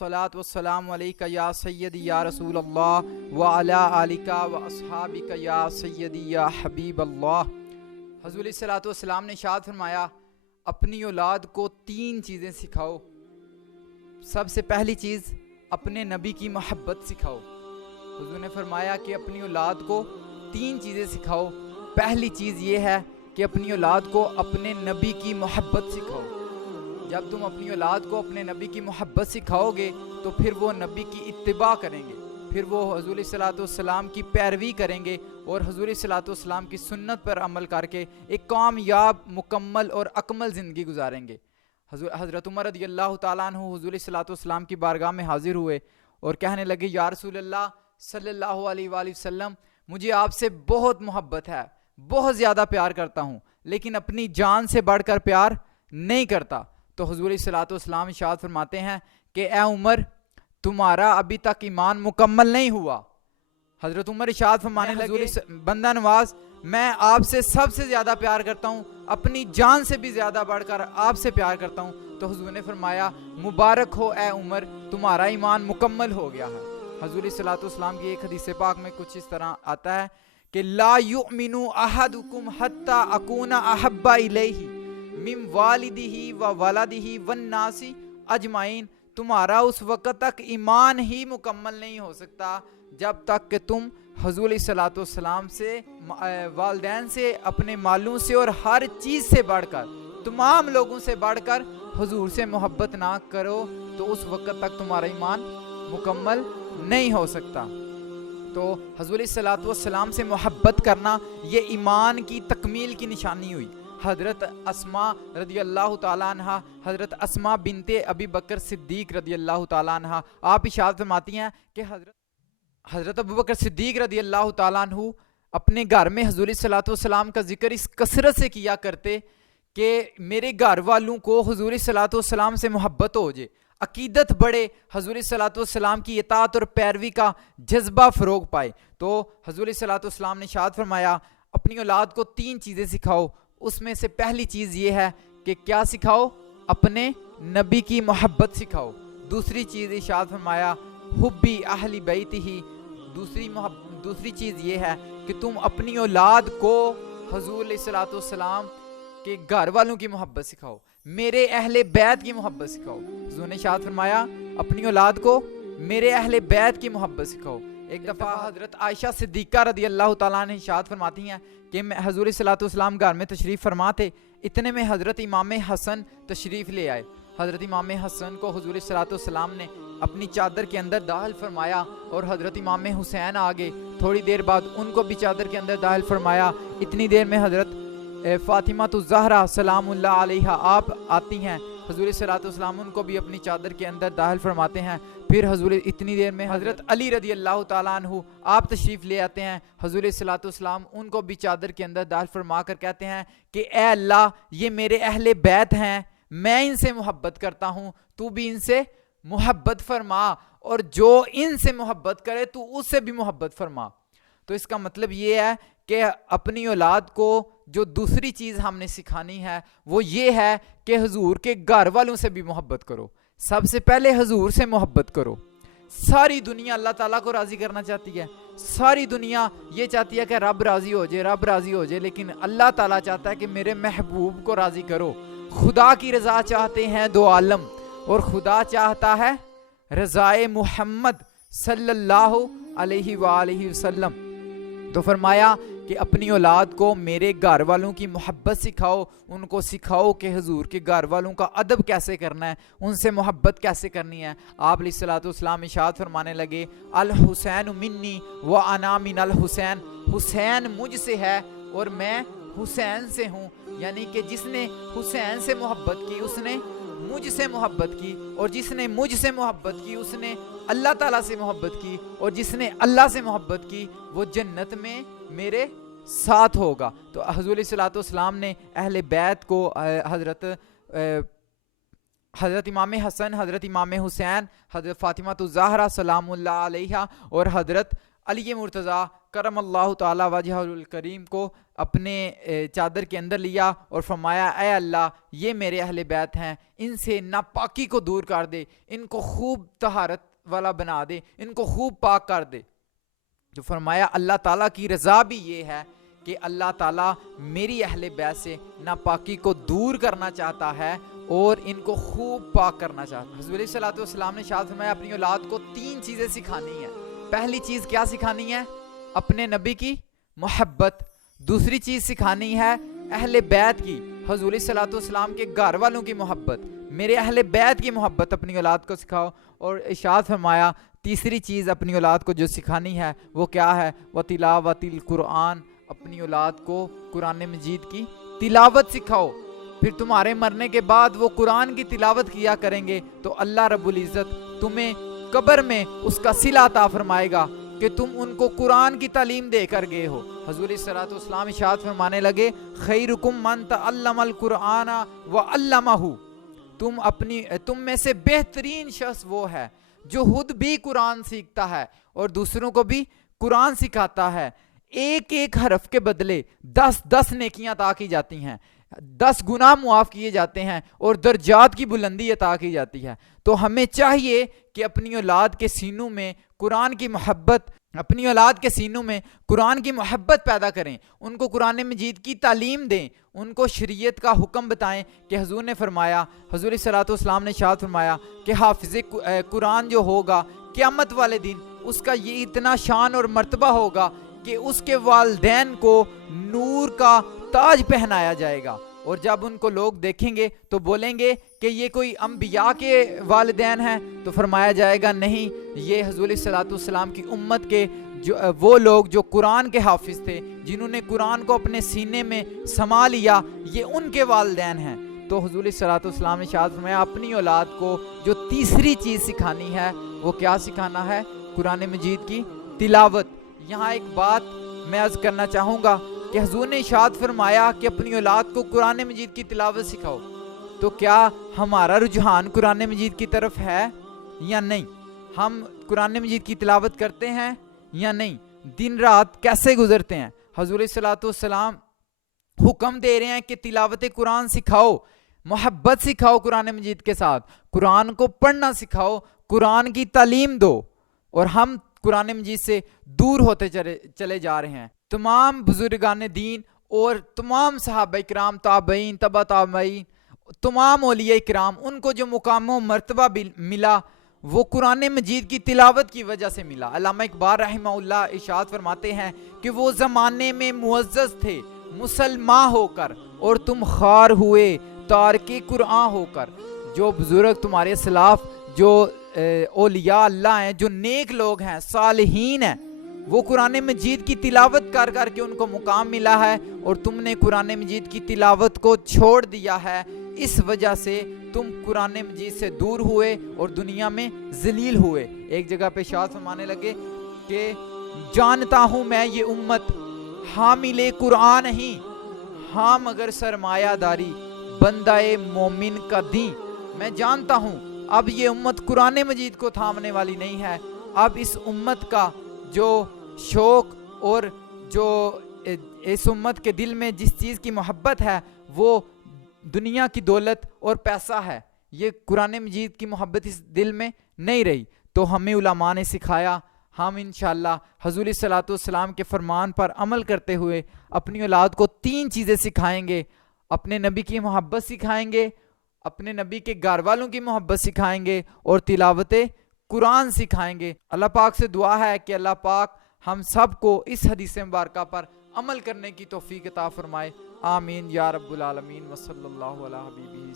अस्सलातु वस्सलामु अलैका या सय्यदी या रसूल अल्लाह व अला आलिका व अस्हाबिका या सय्यदी या हबीब अल्लाह। हुज़ूर सल्लल्लाहु अलैहि वसल्लम ने इरशाद फरमाया, अपनी औलाद को 3 चीज़ें सिखाओ। सबसे पहली चीज़, अपने नबी की मोहब्बत सिखाओ। हुज़ूर ने फरमाया कि अपनी औलाद को 3 चीज़ें सिखाओ। पहली चीज़ ये है कि अपनी औलाद को अपने नबी की मोहब्बत सिखाओ। जब तुम अपनी औलाद को अपने नबी की मोहब्बत सिखाओगे तो फिर वो नबी की इत्तिबा करेंगे, फिर वो हुज़ूर सल्लल्लाहु अलैहि वसल्लम की पैरवी करेंगे और हुज़ूर सल्लल्लाहु अलैहि वसल्लम की सुन्नत पर अमल करके एक कामयाब, मुकम्मल और अकमल ज़िंदगी गुजारेंगे। हज़रत उमर रज़ियल्लाहु ताला अन्हु हुज़ूर सल्लल्लाहु अलैहि वसल्लम की बारगाह में हाजिर हुए और कहने लगे, या रसूलल्लाह सल्लल्लाहु अलैहि वसल्लम, मुझे आपसे बहुत मोहब्बत है, बहुत ज़्यादा प्यार करता हूँ, लेकिन अपनी जान से बढ़कर प्यार नहीं करता। तो हुज़ूर सल्लल्लाहु अलैहि वसल्लम इरशाद फरमाते हैं कि ए उमर, तुम्हारा अभी तक ईमान मुकम्मल नहीं हुआ। हज़रत उमर इरशाद फरमाने लगे, बंदा नवाज, मैं आपसे सबसे ज़्यादा प्यार करता हूँ, अपनी जान से भी ज़्यादा बढ़कर आपसे प्यार करता हूँ। तो हुज़ूर ने फरमाया, मुबारक हो ए उमर, तुम्हारा ईमान मुकम्मल हो गया है। हुज़ूर सल्लल्लाहु अलैहि वसल्लम की एक हदीस पाक में कुछ इस तरह आता है कि ला युमिनु अहदुकुम हत्ता अकूना अहब्बा इलैहि मिन वालिदिही व वलदिही वन्नासी अजमाइन। तुम्हारा उस वक़्त तक ईमान ही मुकम्मल नहीं हो सकता जब तक कि तुम हुज़ूर सल्लल्लाहु अलैहि वसल्लम से, वालिदैन से, अपने मालूम से और हर चीज़ से बढ़कर, तमाम लोगों से बढ़कर हुज़ूर से मोहब्बत ना करो, तो उस वक़्त तक तुम्हारा ईमान मुकम्मल नहीं हो सकता। तो हुज़ूर सल्लल्लाहु अलैहि वसल्लम से मोहब्बत करना ये ईमान की तकमील की निशानी हुई। हज़रत अस्मा रज़ियल्लाहु ताला अन्हा, हज़रत अस्मा बिनते अबी बकर सिद्दीक़ रज़ियल्लाहु ताला अन्हा, आप इरशाद फरमाती हैं कि हज़रत अबू बकर सिद्दीक़ रज़ियल्लाहु ताला अन्हु अपने घर में हुज़ूर सल्लल्लाहु अलैहि वसल्लम का जिक्र इस कसरत से किया करते कि मेरे घर वालों को हुज़ूर सल्लल्लाहु अलैहि वसल्लम से मोहब्बत हो जाए, अकीदत बढ़े, हुज़ूर सल्लल्लाहु अलैहि वसल्लम की इताअत और पैरवी का जज्बा फ़रोग पाए। तो हुज़ूर सल्लल्लाहु अलैहि वसल्लम ने इरशाद फरमाया, अपनी औलाद को 3 चीज़ें सिखाओ। उसमें से पहली चीज़ ये है कि क्या सिखाओ? अपने नबी की मोहब्बत सिखाओ। दूसरी चीज़ इरशाद फरमाया, हुब्बी अहली बैतिही। दूसरी चीज़ ये है कि तुम अपनी औलाद को हुज़ूर सल्लल्लाहु अलैहि वसल्लम के घर वालों की मोहब्बत सिखाओ, मेरे अहले बैत की मोहब्बत सिखाओ। हुज़ूर ने इरशाद फरमाया, अपनी औलाद को मेरे अहले बैत की मोहब्बत सिखाओ। एक दफ़ा हज़रत आयशा सिद्दीक़ा रज़ियल्लाहु ताला अन्हा इरशाद फरमाती हैं कि हुज़ूर सल्लल्लाहु अलैहि वसल्लम घर में तशरीफ़ फरमा थे, इतने में हज़रत इमाम हसन तशरीफ़ ले आए। हज़रत इमाम हसन को हुज़ूर सल्लल्लाहु अलैहि वसल्लम ने अपनी चादर के अंदर दाखिल फरमाया और हज़रत इमाम हुसैन आ गए। थोड़ी देर बाद उनको भी चादर के अंदर दाखिल फरमाया। इतनी देर में हज़रत फ़ातिमा ज़हरा सलामुल्लाह अलैहा आप आती हैं। हुज़ूर सल्लल्लाहु अलैहि वसल्लम उनको भी अपनी चादर के अंदर दाखिल फरमाते हैं। फिर हुज़ूर इतनी देर में हज़रत अली रज़ियल्लाहु ताला अन्हु आप तशरीफ़ ले आते हैं। हुज़ूर सल्लल्लाहु अलैहि वसल्लम उनको भी चादर के अंदर दाखिल फरमा कर कहते हैं कि ए अल्लाह, ये मेरे अहले बैत हैं, मैं इनसे मोहब्बत करता हूँ, तू भी इनसे मोहब्बत फरमा, और जो इनसे मोहब्बत करे तू उससे भी मोहब्बत फरमा। तो इसका मतलब ये है कि अपनी औलाद को जो दूसरी चीज़ हमने सिखानी है वो ये है कि हुजूर के घर वालों से भी मोहब्बत करो। सबसे पहले हुजूर से मोहब्बत करो। सारी दुनिया अल्लाह ताला को राज़ी करना चाहती है, सारी दुनिया ये चाहती है कि रब राज़ी हो जाए, रब राज़ी हो जाए, लेकिन अल्लाह ताला चाहता है कि मेरे महबूब को राज़ी करो। खुदा की रज़ा चाहते हैं 2 आलम, और खुदा चाहता है रज़ाए मुहम्मद सल्लल्लाहु अलैहि वसल्लम। तो फरमाया कि अपनी औलाद को मेरे घर वालों की मोहब्बत सिखाओ, उनको सिखाओ कि हुजूर के घर वालों का अदब कैसे करना है, उनसे मोहब्बत कैसे करनी है। आप अलैहिस्सलातु वस्सलाम इरशाद फरमाने लगे, अल हुसैन मिन्नी व अना मिनल हुसैन, हुसैन मुझसे है और मैं हुसैन से हूँ। यानी कि जिसने हुसैन से मोहब्बत की उसने मुझसे मोहब्बत की, और जिसने मुझसे मोहब्बत की उसने अल्लाह ताला से मोहब्बत की, और जिसने अल्लाह से मोहब्बत की वो जन्नत में मेरे साथ होगा। तो हुज़ूर सल्लल्लाहु अलैहि वसल्लम ने अहले बैत को हज़रत इमाम हसन, हज़रत इमाम हुसैन, हज़रत फ़ातिमा ज़हरा सलामुल्लाह अलैहा और हज़रत علی مرتضیٰ کرم اللہ تعالی وجہ الکریم کو اپنے چادر کے اندر لیا اور فرمایا اے اللہ یہ میرے اہل بیت ہیں، ان سے ناپاکی کو دور کر دے، ان کو خوب طہارت والا بنا دے، ان کو خوب پاک کر دے۔ تو فرمایا اللہ تعالیٰ کی رضا بھی یہ ہے کہ اللہ تعالیٰ میری اہل بیت سے ناپاکی کو دور کرنا چاہتا ہے اور ان کو خوب پاک کرنا چاہتا ہے۔ حضور علیہ الصلوۃ والسلام نے ارشاد فرمایا اپنی اولاد کو 3 چیزیں سکھانی ہیں۔ پہلی چیز کیا سکھانی ہے؟ اپنے نبی کی محبت۔ دوسری چیز سکھانی ہے اہل بیت کی، حضور علیہ الصلوۃ والسلام کے گھر والوں کی محبت، میرے اہل بیت کی محبت اپنی اولاد کو سکھاؤ۔ اور ارشاد فرمایا تیسری چیز اپنی اولاد کو جو سکھانی ہے وہ کیا ہے؟ وَتِلَاوَةِ الْقُرْآنِ، اپنی اولاد کو قرآن مجید کی تلاوت سکھاؤ۔ پھر تمہارے مرنے کے بعد وہ قرآن کی تلاوت کیا کریں گے تو اللہ رب العزت تمہیں قبر میں اس کا صلہ عطا فرمائے گا کہ تم ان کو قرآن کی تعلیم دے کر گئے ہو۔ حضور علیہ الصلوۃ والسلام ارشاد فرمانے لگے خیرکم من تعلم القرآن وعلمہ، تم میں سے بہترین شخص وہ ہے جو خود بھی قرآن سیکھتا ہے اور دوسروں کو بھی قرآن سکھاتا ہے۔ ایک ایک حرف کے بدلے 10 نیکیاں عطا کی جاتی ہیں، 10 گناہ معاف کیے جاتے ہیں اور درجات کی بلندی عطا کی جاتی ہے۔ تو ہمیں چاہیے کہ اپنی اولاد کے سینوں میں قرآن کی محبت پیدا کریں، ان کو قرآن مجید کی تعلیم دیں، ان کو شریعت کا حکم بتائیں کہ حضور نے فرمایا، حضور علیہ الصلوۃ والسلام نے ارشاد فرمایا کہ حافظ قرآن جو ہوگا قیامت والے دن اس کا یہ اتنا شان اور مرتبہ ہوگا کہ اس کے والدین کو نور کا تاج پہنایا جائے گا، اور جب ان کو لوگ دیکھیں گے تو بولیں گے کہ یہ کوئی انبیاء کے والدین ہیں، تو فرمایا جائے گا نہیں، یہ حضور علیہ الصلوۃ والسلام کی امت کے وہ لوگ جو قرآن کے حافظ تھے، جنہوں نے قرآن کو اپنے سینے میں سما لیا، یہ ان کے والدین ہیں۔ تو حضور علیہ الصلوۃ والسلام نے ارشاد فرمایا اپنی اولاد کو جو تیسری چیز سکھانی ہے وہ کیا سکھانا ہے؟ قرآن مجید کی تلاوت۔ یہاں ایک بات میں عرض کرنا چاہوں گا کہ حضور نے ارشاد فرمایا کہ اپنی اولاد کو قرآن مجید کی تلاوت سکھاؤ، تو کیا ہمارا رجحان قرآن مجید کی طرف ہے یا نہیں؟ ہم قرآن مجید کی تلاوت کرتے ہیں یا نہیں؟ دن رات کیسے گزرتے ہیں؟ حضور علیہ الصلوۃ والسلام حکم دے رہے ہیں کہ تلاوت قرآن سکھاؤ، محبت سکھاؤ قرآن مجید کے ساتھ، قرآن کو پڑھنا سکھاؤ، قرآن کی تعلیم دو، اور ہم قرآن مجید سے دور ہوتے چلے جا رہے ہیں۔ تمام بزرگان دین اور تمام صحابہ کرام، تابعین، تبع تابعین، تمام اولیاء کرام، ان کو جو مقام و مرتبہ ملا وہ قرآن مجید کی تلاوت کی وجہ سے ملا۔ علامہ اقبال رحمہ اللہ ارشاد فرماتے ہیں کہ وہ زمانے میں معزز تھے مسلمان ہو کر، اور تم خوار ہوئے تارک قرآن ہو کر۔ جو بزرگ تمہارے اسلاف، جو اولیاء اللہ ہیں، جو نیک لوگ ہیں، صالحین ہیں، وہ قرآن مجید کی تلاوت کر کر کے ان کو مقام ملا ہے، اور تم نے قرآن مجید کی تلاوت کو چھوڑ دیا ہے، اس وجہ سے تم قرآن مجید سے دور ہوئے اور دنیا میں ذلیل ہوئے۔ ایک جگہ پہ ارشاد فرمانے لگے کہ جانتا ہوں میں یہ امت حامل قرآن نہیں، ہاں مگر سرمایہ داری بندہ مومن کا دین۔ میں جانتا ہوں اب یہ امت قرآن مجید کو تھامنے والی نہیں ہے، اب اس امت کا جو شوق اور جو اس امت کے دل میں جس چیز کی محبت ہے وہ دنیا کی دولت اور پیسہ ہے، یہ قرآن مجید کی محبت اس دل میں نہیں رہی۔ تو ہمیں علماء نے سکھایا، ہم انشاءاللہ حضور صلی اللہ علیہ وسلم کے فرمان پر عمل کرتے ہوئے اپنی اولاد کو 3 چیزیں سکھائیں گے، اپنے نبی کی محبت سکھائیں گے، اپنے نبی کے گھر والوں کی محبت سکھائیں گے، اور تلاوت قرآن سکھائیں گے۔ اللہ پاک سے دعا ہے کہ اللہ پاک ہم سب کو اس حدیث مبارکہ پر عمل کرنے کی توفیق عطا فرمائے، آمین یا رب العالمین، وصلی اللہ علی حبیبہ۔